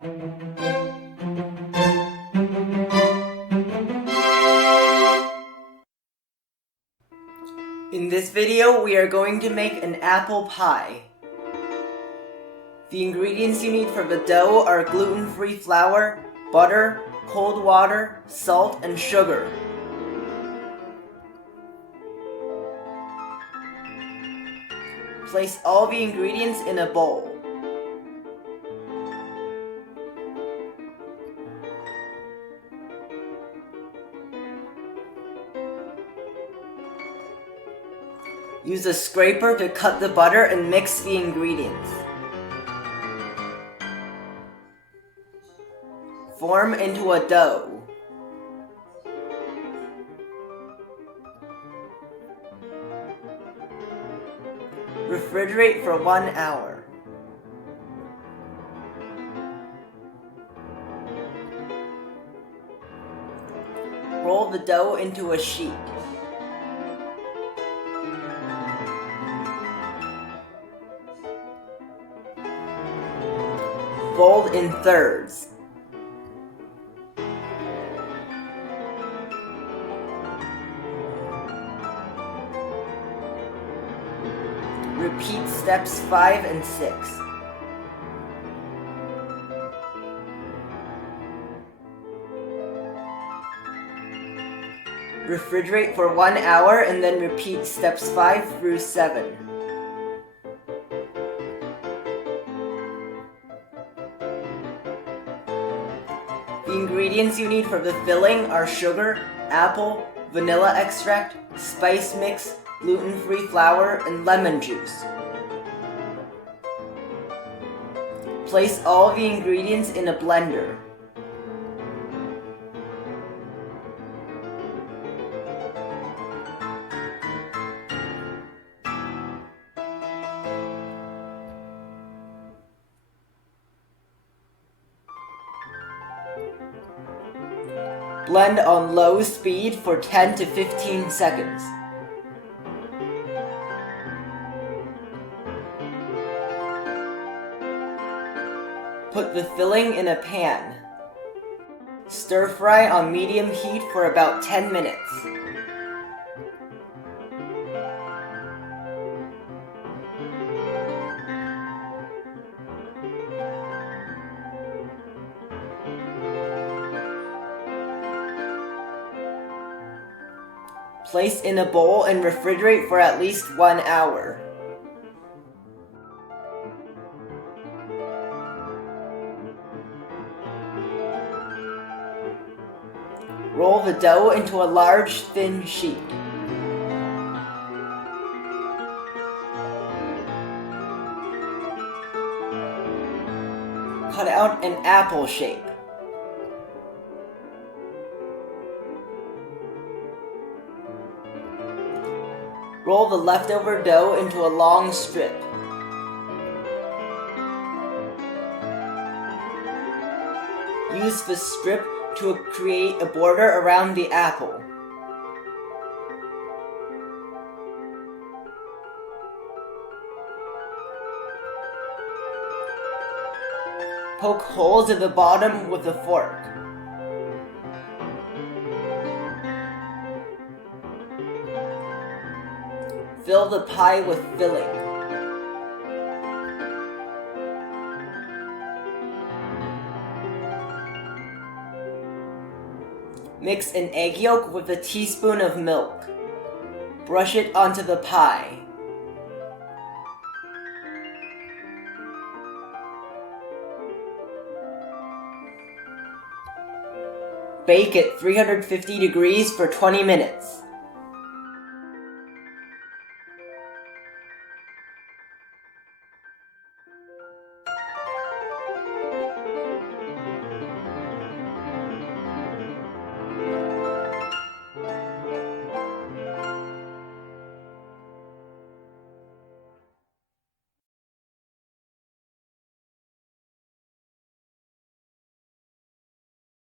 In this video, we are going to make an apple pie. The ingredients you need for the dough are gluten-free flour, butter, cold water, salt, and sugar. Place all the ingredients in a bowl. Use a scraper to cut the butter and mix the ingredients. Form into a dough. Refrigerate for 1 hour. Roll the dough into a sheet. Fold in thirds. Repeat steps 5 and 6. Refrigerate for 1 hour and then repeat steps 5 through 7. The ingredients you need for the filling are sugar, apple, vanilla extract, spice mix, gluten-free flour, and lemon juice. Place all the ingredients in a blender. Blend on low speed for 10 to 15 seconds. Put the filling in a pan. Stir fry on medium heat for about 10 minutes. Place in a bowl and refrigerate for at least 1 hour. Roll the dough into a large, thin sheet. Cut out an apple shape. Roll the leftover dough into a long strip. Use the strip to create a border around the apple. Poke holes at the bottom with a fork. Fill the pie with filling. Mix an egg yolk with a teaspoon of milk. Brush it onto the pie. Bake at 350 degrees for 20 minutes.